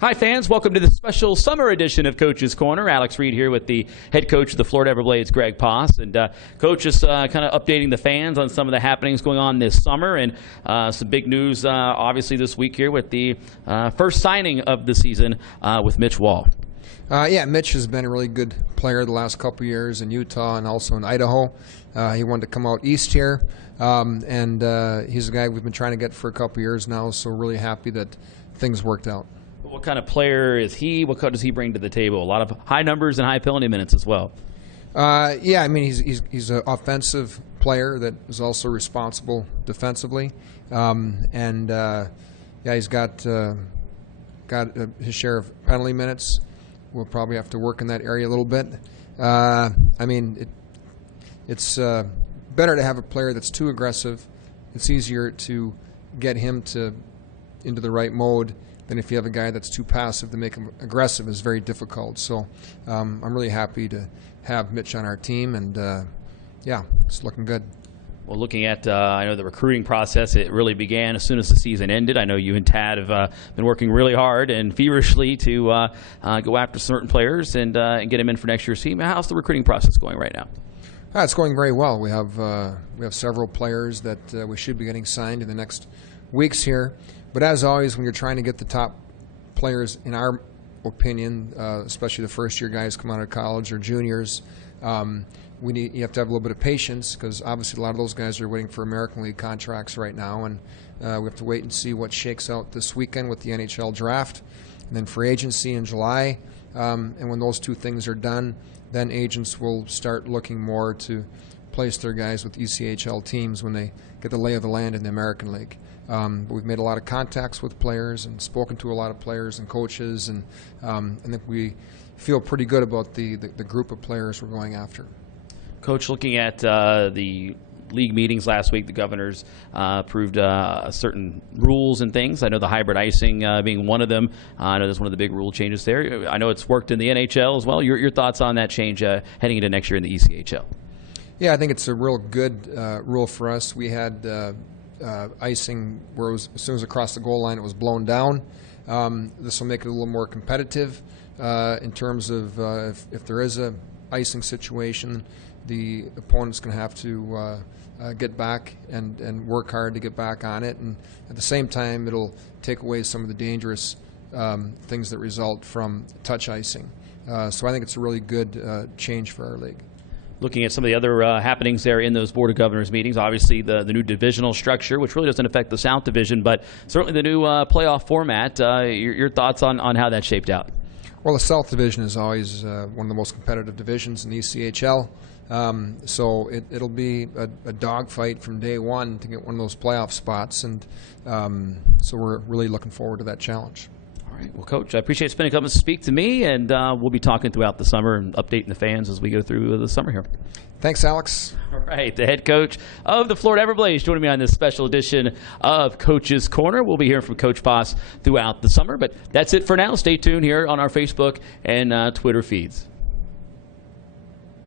Hi, fans. Welcome to the special summer edition of Coach's Corner. Alex Reed here with the head coach of the Florida Everblades, Greg Poss. And Coach is kind of updating the fans on some of the happenings going on this summer. And some big news, obviously, this week here with the first signing of the season with Mitch Wall. Yeah, Mitch has been a really good player the last couple of years in Utah and also in Idaho. He wanted to come out east here, and he's a guy we've been trying to get for a couple of years now, so really happy that things worked out. What kind of player is he? What does he bring to the table? A lot of high numbers and high penalty minutes as well. Yeah, I mean, he's an offensive player that is also responsible defensively, and yeah, he's got his share of penalty minutes. We'll probably have to work in that area a little bit. I mean, it's better to have a player that's too aggressive. It's easier to get him into the right mode than if you have a guy that's too passive. To make him aggressive is very difficult. So I'm really happy to have Mitch on our team, and yeah, it's looking good. Well, looking at, I know the recruiting process, it really began as soon as the season ended. I know you and Tad have been working really hard and feverishly to go after certain players and get them in for next year's team. How's the recruiting process going right now? It's going very well. We have several players that we should be getting signed in the next weeks here. But as always, when you're trying to get the top players, in our opinion, especially the first-year guys come out of college or juniors, you have to have a little bit of patience, because obviously a lot of those guys are waiting for American League contracts right now, and we have to wait and see what shakes out this weekend with the NHL draft, and then free agency in July. And when those two things are done, then agents will start looking more to place their guys with ECHL teams when they get the lay of the land in the American League. But we've made a lot of contacts with players and spoken to a lot of players and coaches, and I think we feel pretty good about the group of players we're going after. Coach, looking at the league meetings last week, the governors approved certain rules and things. I know the hybrid icing being one of them. I know that's one of the big rule changes there. I know it's worked in the NHL as well. Your thoughts on that change heading into next year in the ECHL? Yeah, I think it's a real good rule for us. We had icing where as soon as across the goal line it was blown down. This will make it a little more competitive in terms of if there is a icing situation, the opponent's going to have to get back and work hard to get back on it, and at the same time it'll take away some of the dangerous things that result from touch icing. So I think it's a really good change for our league. Looking at some of the other happenings there in those Board of Governors meetings, obviously the new divisional structure, which really doesn't affect the South Division, but certainly the new playoff format. Your thoughts on how that shaped out? Well, the South Division is always one of the most competitive divisions in the ECHL. So it'll be a dogfight from day one to get one of those playoff spots, and so we're really looking forward to that challenge. All right. Well, Coach, I appreciate spending a couple minutes to speak to me, and we'll be talking throughout the summer and updating the fans as we go through the summer here. Thanks, Alex. All right, the head coach of the Florida Everblades joining me on this special edition of Coach's Corner. We'll be hearing from Coach Poss throughout the summer, but that's it for now. Stay tuned here on our Facebook and Twitter feeds.